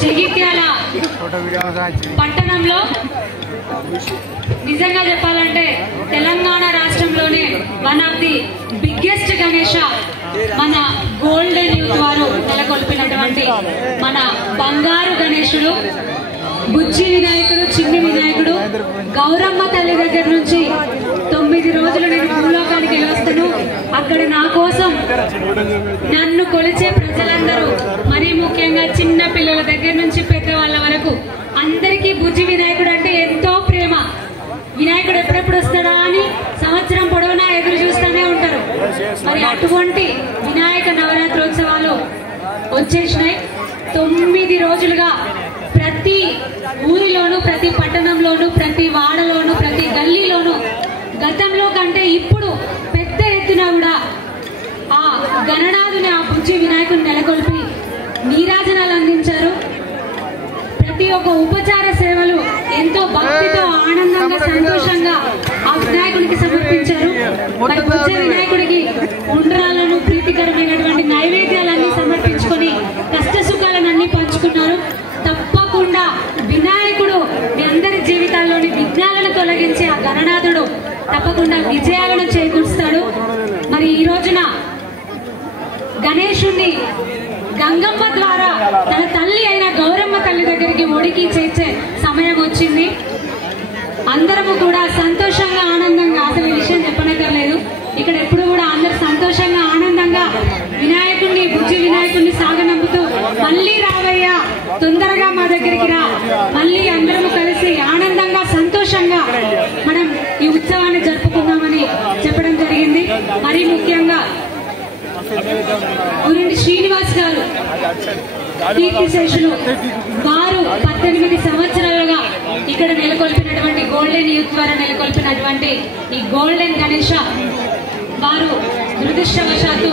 జగిత్యాల పట్టణంలో నిజంగా చెప్పాలంటే తెలంగాణ రాష్ట్రంలోనే one of the biggest Ganesha మన గోల్డెన్ యూత్ వారు నెలకొల్పినటువంటి మన బంగారు గణేశుడు బుజ్జి వినాయకుడు, చిన్ని వినాయకుడు గౌరమ్మ తల్లి దగ్గర నుంచి 9 రోజులు నేను భూలోకానికి వెళ్ళొస్తాను. అక్కడ నా కోసం నన్ను కొలిచే ప్రజలందరూ, మరీ ముఖ్యంగా చిన్న పిల్లల దగ్గర నుంచి పెద్దవాళ్ళ వరకు అందరికీ బుజ్జి వినాయకుడు అంటే ఎంతో ప్రేమ. వినాయకుడు ఎప్పుడెప్పుడు వస్తాడా అని సంవత్సరం పొడవునా ఎదురు చూస్తూనే ఉంటారు. మరి అటువంటి వినాయక నవరాత్రోత్సవాలు వచ్చేసినాయి. 9 రోజులుగా ప్రతి ఊరిలోనూ, ప్రతి పట్టణంలోనూ, ప్రతి వాడలోనూ, ప్రతి గల్లీలోనూ గతంలో కంటే ఇప్పుడు పెద్ద ఎత్తున కూడా ఆ గణనాథుని, ఆ బుజ్జి వినాయకుని నెలకొల్పి నీరాజనాలు అందించారు. ప్రతి ఒక్క ఉపచార సేవలు ఎంతో భక్తితో, ఆనందంగా, సంతోషంగా ఆ వినాయకుడికి సమర్పించారు. మరి బుజ్జి వినాయకుడికి ఉండ్రాలను, ప్రీతికరమైనటువంటి నైవేద్యాలన్నీ సమర్పించుకొని కష్ట సుఖాలన్నీ పంచుకున్నారు. తప్పకుండా వినాయకుడు మీ అందరి జీవితాల్లోని విఘ్నాలను తొలగించి ఆ గణనాథుడు తప్పకుండా విజయాలను చేకూరుస్తాడు. మరి ఈ రోజున గణేశుణ్ణి గంగమ్మ ద్వారా తన తల్లి అయిన గౌరమ్మ తల్లి దగ్గరికి ఒడికి చేర్చే సమయం వచ్చింది. అందరము కూడా సంతోషంగా, ఆనందంగా, అసలు ఈ విషయం చెప్పనక్కర్లేదు, ఇక్కడ ఎప్పుడు కూడా అందరు సంతోషంగా, ఆనందంగా వినాయకుడిని, బుజ్జి వినాయకుడిని సాగనంపుతూ మళ్ళీ రావయ్యా, తొందరగా మా దగ్గరికి రా, మళ్ళీ అందరము కలిసి ఆనందంగా, సంతోషంగా మనం ఈ ఉత్సవాన్ని జరుపుకుందామని చెప్పడం జరిగింది. మరీ ముఖ్యంగా గురించి శ్రీనివాస్ గారు కీర్తిశేషులు వారు 18 సంవత్సరాలుగా ఇక్కడ నెలకొల్పినటువంటి గోల్డెన్ యూత్ ద్వారా నెలకొల్పినటువంటి ఈ గోల్డెన్ గణేష వారు దురదృష్టవశాత్తు